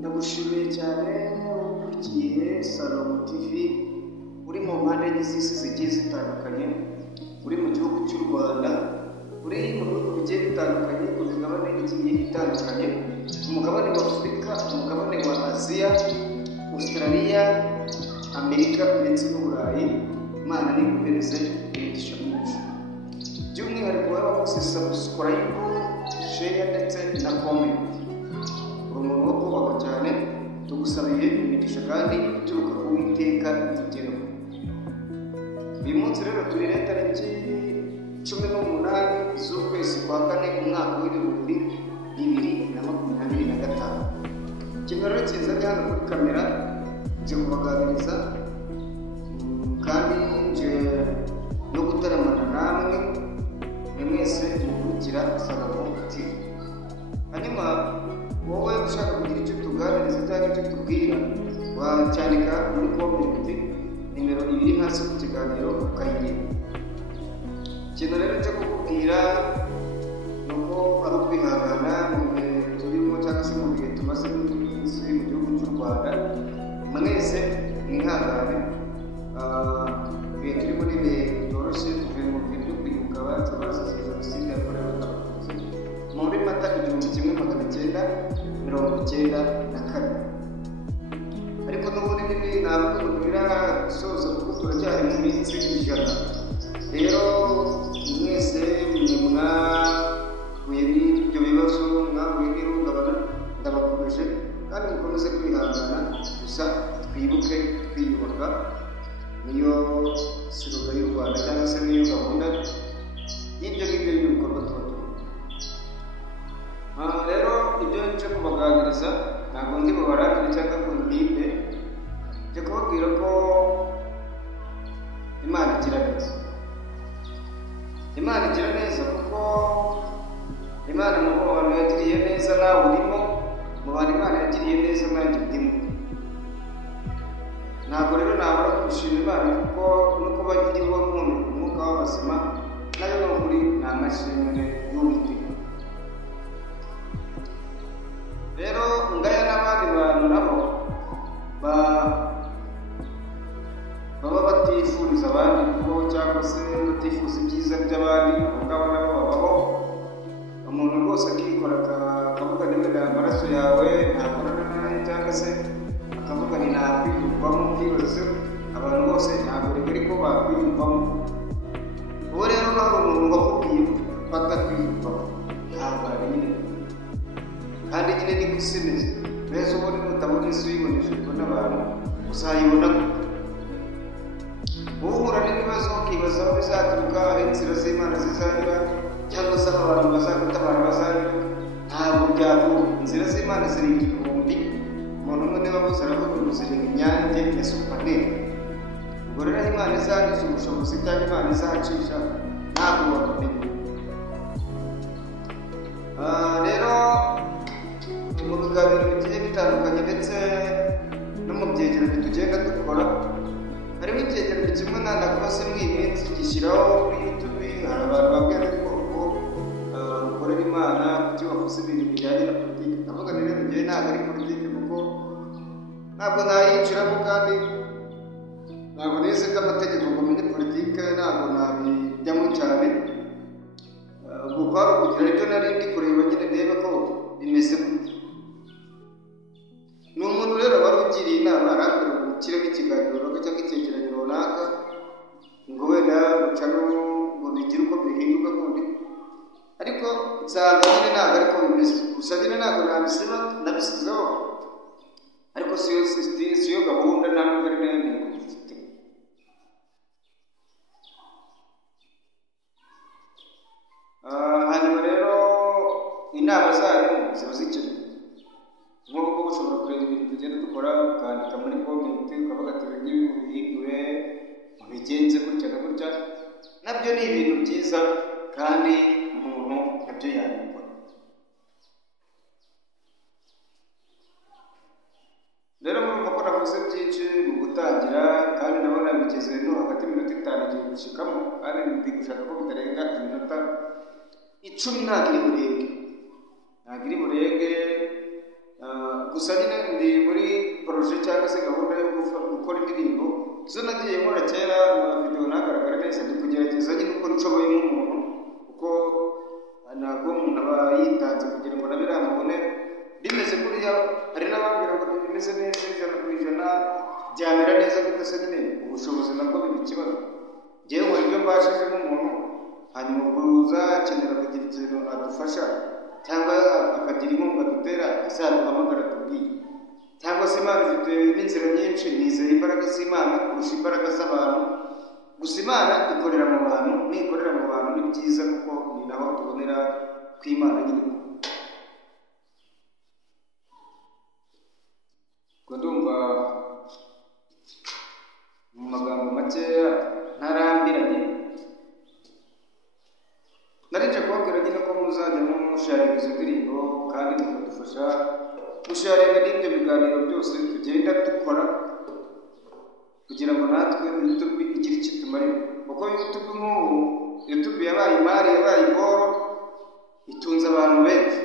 ndagushimiye cyane ukurikiye Salomo TV uri mu mpande z'isi zigiye zitandukanye, uri mu gihugu cy'u Rwanda, uri mu bihugu bigiye bitandukanye, ku migabane igiye itandukanye, ku mugabane wa Afurika, umugabane wa Aziya, Australia, Amerika ndetse n'Uburayi. Imana niguhereze imigisha myinshi. By'umwihariko waba wose subscribe, share ndetse na comment. Umuntu wo kubaka cyane, tugusabiye imigisha kandi ituruka ku Uwiteka itugeraho. Uyu munsi rero turi tariki 18 z'ukwezi kwa kane umwaka w'ibihumbi 2025. Ikiganiro kizanye hano kuri kamera nje kubaganiriza kandi nje no gutaramana namwe mwese mukurikira Salomo TV. Hanyuma wowe ushaka kugira icyo tuganiriza cyangwa icyo tubwira, wacyandika muri comment nimero iri hasi ku kiganiro ukayireba. Ikintu rero cyo kukubwira ni uko ari ukwihangana mu bihe turimo cyangwa se mu bihe tumaze mu gihugu cy'u Rwanda. Mwese mwihangane, ibihe turimo ni ibihe bitoroshye, tuvuye mu bihe byo kwibuka abacu bazize Jenoside yakorewe Abatutsi muri Mata 1994. Ariko n'ubundi ntabwo birasoza kuko turacyari mu minsi ijana. Rero mwese mwahuye n'ibyo bibazo, mwahuye n'ihungabana, ndabakomeje kandi mukomeze kwihangana. Gusa twibuke twiyubaka, niyo siroga y'u Rwanda cyangwa se niyo gahunda y'ibyo ngibyo y'ibikorwa tuba turimo. Rero ibyo nje kubaganiriza ntabwo ndi bubarangire cyangwa ngo mbimbe, nje kubabwira ko Imana igira neza. Imana igira neza kuko Imana mu bantu yagiriye neza nawe urimo, mu bantu Imana yagiriye neza nanjye ndimo. Ntabwo rero nabura gushima Imana kuko no kuba nkiriho umuntu umwuka w'abazima nayo ni ukuri ni amashimwe y'Uwiteka. Rero ngaya n'abandi bantu nabo baba batifuriza abandi kubaho cyangwa se batifuza ibyiza by'abandi, abo ngabo nabo babaho. Umuntu rwose akikora akavuga ni wenda amaraso yawe ntakorana nayo, cyangwa se akavuga ni nakwiyumvamo, bwibaze abantu bose ntabwo bigari ko bakwiyumvamo. Ubu rero ntabwo umuntu wakubwiye batakwiyumvamo, ntabwo ari nyine kandi nyine ni gusimeza. Mbese ubundi nutabona isi uyiboneshejwe n'abantu uzayibona gute? Uhura n'ibibazo ukibaza aho bizaturuka, aho inzira z'Imana zizanyura cyangwa se aho abantu bazagutabara bazanyura, ntabwo byakunda. Inzira z'Imana ziri igihumbi, umuntu umwe niba abuze aravuga ngo ziri inyange ya supanete. Ubwo rero Imana izangiza ubushobozi cyangwa Imana izacisha ntabwo wakamenya. Rero mu biganiro bigiye bitandukanye ndetse no mu byegeranyo tugenda dukora, harimo icyegeranyo kimwe nakoze muri iyi minsi gishyiraho kuri YouTube. Hari abantu babwira ko ukorera Imana kuki wavuze ibintu bijyanye na politiki. Ndavuga rero njyewe ntabwo ari politiki kuko ntabwo nayinjiramo kandi ntabwo nize iby'amategeko ngo menye politiki, ntabwo nabijyamo cyane. Ubwo kwari ukugira ibyo nari ndi kureba nyine ndebe ko bimeze gute. Ni umuntu rero wari ugiriye inama arambwira ngo ukiremo ikiganiro runaka cyangwa icyegeranyo runaka ngo wenda ucamo ngo bigire uko bihinduka kundi, ariko nsanga nyine ntabwo ariko bimeze. Gusa nyine ntabwo nabisiba, nabisizeho, ariko siyo gahunda, nta nubwo ari nayo ntego dufite. Hanyuma rero inama zanyu ziba zikenewe. Nk'uko ushobora kureba ibintu tugenda dukora ukandika muri comment ukavuga ati ibi ngibi mubihindure, mubigenze gutya na gutya, nabyo ni ibintu byiza kandi umuntu nabyo yabikora. Rero murumva ko navuze byinshi mu gutangira kandi ndabona bigeze no hagati y'iminota 5 igiye gushikamo, kandi ndi gushaka ko bitarenga iminota 10 ntabwo iri burenge. gusa nyine ndi muri proje cyangwa se gahunda yo gukora indirimbo zo nagiye nkora kera na video nagaragara neza, ndi kugerageza nyine uko nshoboye nk'umuntu, kuko ntabwo umuntu aba yitanze kugira ngo nabe namubone bimeze kuriya. Hari n'abambwira ngo bimeze neza ijana byamera neza, gute se nyine ubushobozi nabwo biba ikibazo. Ngewe nkora ibyo mbashije nk'umuntu, hanyuma uzakenera kugira ikintu adufasha cyangwa akagira inkunga dutera azaduhamagara tubwiye, cyangwa se Imana ifite n'inzira nyinshi. Nizeye imbaraga z'Imana kurusha imbaraga z'abantu. Gusa Imana ikorera mu bantu, nikorera mu bantu ni byiza, kuko ni naho tubonera kw'Imana nyine. Ubwo ndumva mu magambo makeya ntarambiranye, narije kubabwira nyine ko muzajya musharinga izo ndirimbo kandi mukadufasha gusharinga n'ibyo biganiro byose tugenda dukora, kugira ngo natwe YouTube igire icyo tumarira. Kuko YouTube nk'ubu, YouTube yabaye imari, yabaye boro, itunze abantu benshi.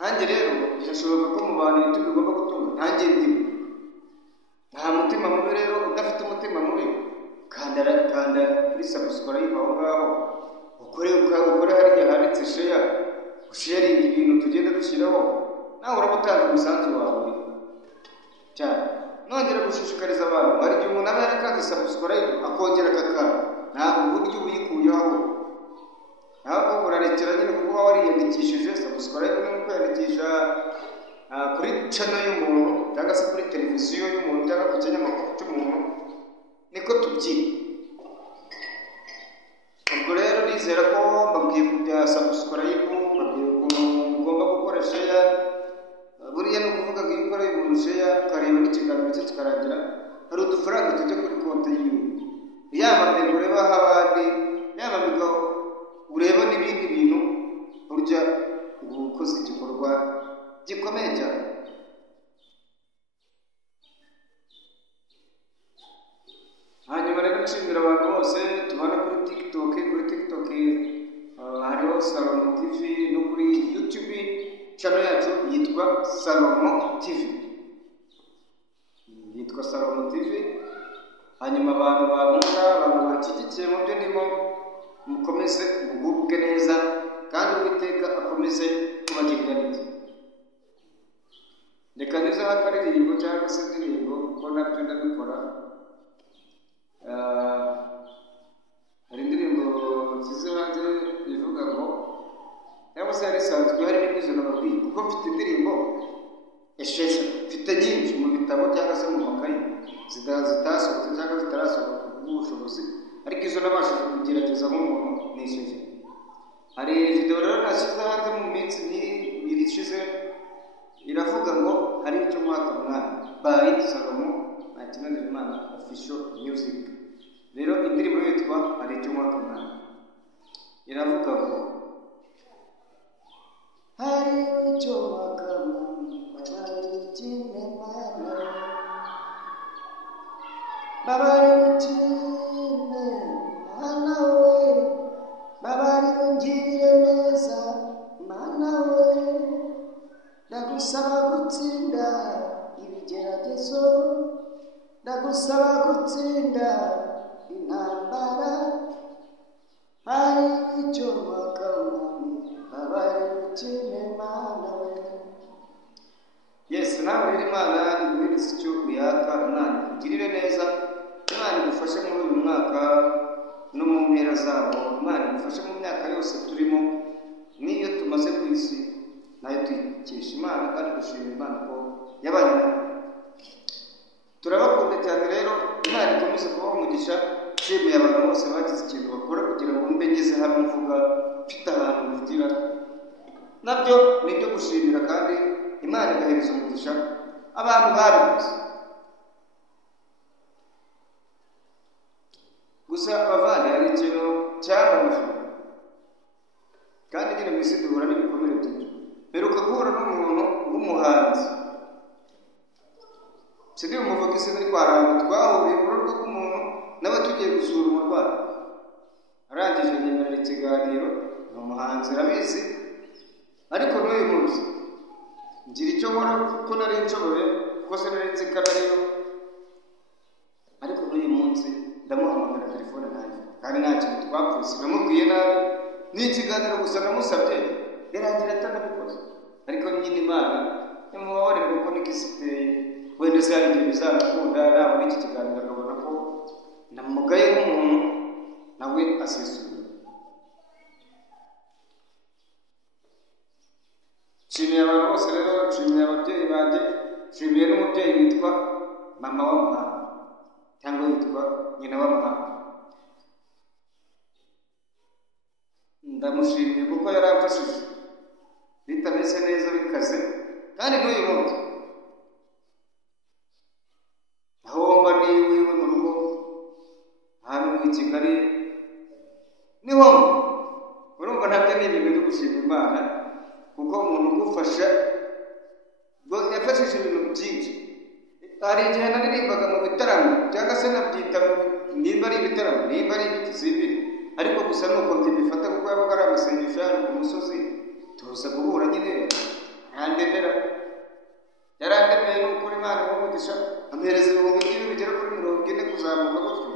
Nanjye rero birashoboka ko mu bantu YouTube igomba gutunga nanjye ndimo. Nta mutima mubi rero, udafite umutima mubi kanda kuri subscribe aho ngaho, ukore hariya handitse share, usharinga ibintu tugenda dushyiraho, nawe urabutanga umusanzu wawe cyane. Nongera gushishikariza abantu, hari igihe umuntu aba yarakanze subscribe akongera akakanda, ntabwo uburyo uyikuyeho ntabwo urarekera nyine, kuko uba wariyandikishije. Subscribe ni nko kwiyandikisha kuri channel y'umuntu, cyangwa se kuri televiziyo y'umuntu, cyangwa ku kinyamakuru cy'umuntu, niko tubyina. Ubwo rero nizera ko mbabwiye kujya subscribe, mbabwiye ukuntu ugomba gukora share. Buriya ni ukuvuga ngo iyo ukora ibintu share ukareba n'ikiganiro cye kikarangira, hari udufaranga tujya kuri konti yiwe, yaba mbere urebaho abandi, yaba bigaho ureba n'ibindi bintu, burya uba ukoze igikorwa gikomeye cyane. Hanyuma rero nshimira abantu bose tubana kuri TikTok. Kuri TikTok hariho Salomo TV, no kuri YouTube channel yacu yitwa Salomo TV, yitwa Salomo TV. Hanyuma abantu bankunda, abantu banshyigikiye mu byo ndimo, mukomeze mugubwe neza, kandi Uwiteka akomeze kubagirira neza. Reka nizeho akaririmbo cyangwa se indirimbo, kuko nabyo ndabikora. Hari indirimbo nshyize hanze ivuga ngo, cyangwa se hari isanzwe hari n'ibyo nababwiye, kuko mfite indirimbo esheshatu, mfite nyinshi mu bitabo cyangwa se mu makayi zitasohotse cyangwa zitarasohoka kubw'ubushobozi, ariko izo nabashije kugerageza nk'umuntu nishyuye. Hari video rero nashyize hanze mu minsi ibiri ishize, iravuga ngo hari icyo mwaka mwana by Salomo Ntakinanimana official music. Rero indirimbo yitwa hari icyo mwaka mwana, iravuga ngo hari icyo mwaka babari ukine mana we, babari ungirire neza mana we, ndagusaba gutsinda ibigeragezo, ndagusaba gutsinda intambara, hari icyo mwaka babari ukine mana we. Yes, nawe rero Imana iguhereze icyo uyaka, Imana ikugirire neza, Imana igufashe muri uyu mwaka no mu mpera zawo, Imana igufashe mu myaka yose turimo, n'iyo tumaze ku isi nayo tuyikesha Imana, kandi dushimira Imana ko yabanye nawe. Turabakunda cyane rero, Imana ikomeze kubaha umugisha. Nshimiye abantu bose bagize ikintu bakora kugira ngo mbe ngeze hano mvuga mfite ahantu mvugira, nabyo ni ibyo gushimira, kandi Imana igahereza umugisha abantu babikoze. Gusa abavandi hari ikintu cyabanje, kandi nyine mu isi duhura n'ibikomere byinshi. Mperuka guhura n'umuntu w'umuhanzi, sindi umuvuga isi nari kwarangu, twahuriye mu rugo rw'umuntu nawe tugiye gusura umurwayi, arangije nyemerera ikiganiro. Ni umuhanzi arabizi, ariko n'uyu munsi ngira icyo nkora kuko nari nshoboye kuko se nari nzi ko ariyo, ariko n'uyu munsi ndamuhamagara telefone nayo kandi nta kintu twapfuye, sinamubwiye nabi, ni ikiganiro gusa namusabye yarangira atanabikoze, ariko nyine Imana nimubabarire kuko niko isiteye, wenda se hari igihe bizamukunda nabona iki kiganiro akabona ko namugaye nk'umuntu nawe asesura. Nshimiye abantu bose rero, nshimiye ababyeyi banjye, nshimiye n'umubyeyi witwa mama wa Muhanga cyangwa yitwa nyina wa Muhanga, ndamushimiye kuko yaramfashije bitameze neza bikaze, kandi n'uyu munsi aho mba niwe mu rugo hano i Kigali niho urumva ntabyo ni ibintu byo gushima Imana, kuko umuntu ugufasha yafashije ibintu byinshi. Hari igihe naririmbaga mu bitaramo cyangwa se nabyita nimba ari ibitaramo nimba ari ibitizibiri, ariko gusa nuko bifata kuko yabaga ari amasengesho hano ku musozi tuza guhura nyine yarandemeye n'ukuri Imana imugisha ampereza ibihumbi by'ibi bigera kuri 40 kuzamuka gutyo.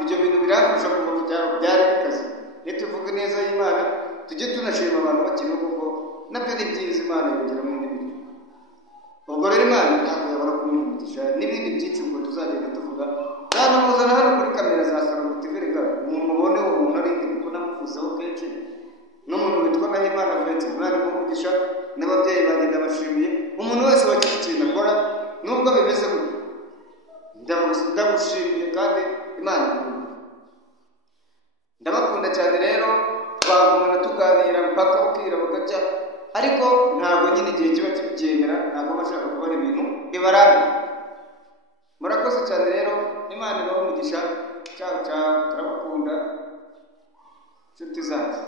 Ibyo bintu biramfasha kuva mu byaro byari bikaze. Nituvuge neza y'Imana tujye tunashima abantu bakiriho kuko nabyo ni byiza, Imana yongeramo n'ibindi. Ubwo rero Imana ntabwo yabura kumugisha n'ibindi byinshi ubwo tuzagenda tuvuga, nzamuzana hano kuri kamera za Salomo TV rega mumubone umuntu ari kuko namufuzaho kenshi, n'umuntu witwa Nahimana Vincent, Imana imugisha n'ababyeyi banjye ndabashimiye, umuntu wese wagize ikintu akora nubwo bimeze gutyo ndagushimiye kandi Imana ndabakunda cyane. Rero twagumana tuganira mpaka bukira bugacya, ariko ntabwo nyine igihe kiba kibyemera, ntabwo bashaka kubona ibintu bibaranga. Murakoze cyane rero, Imana ibahe umugisha. Ciao ciao, turabakunda nshuti zacu.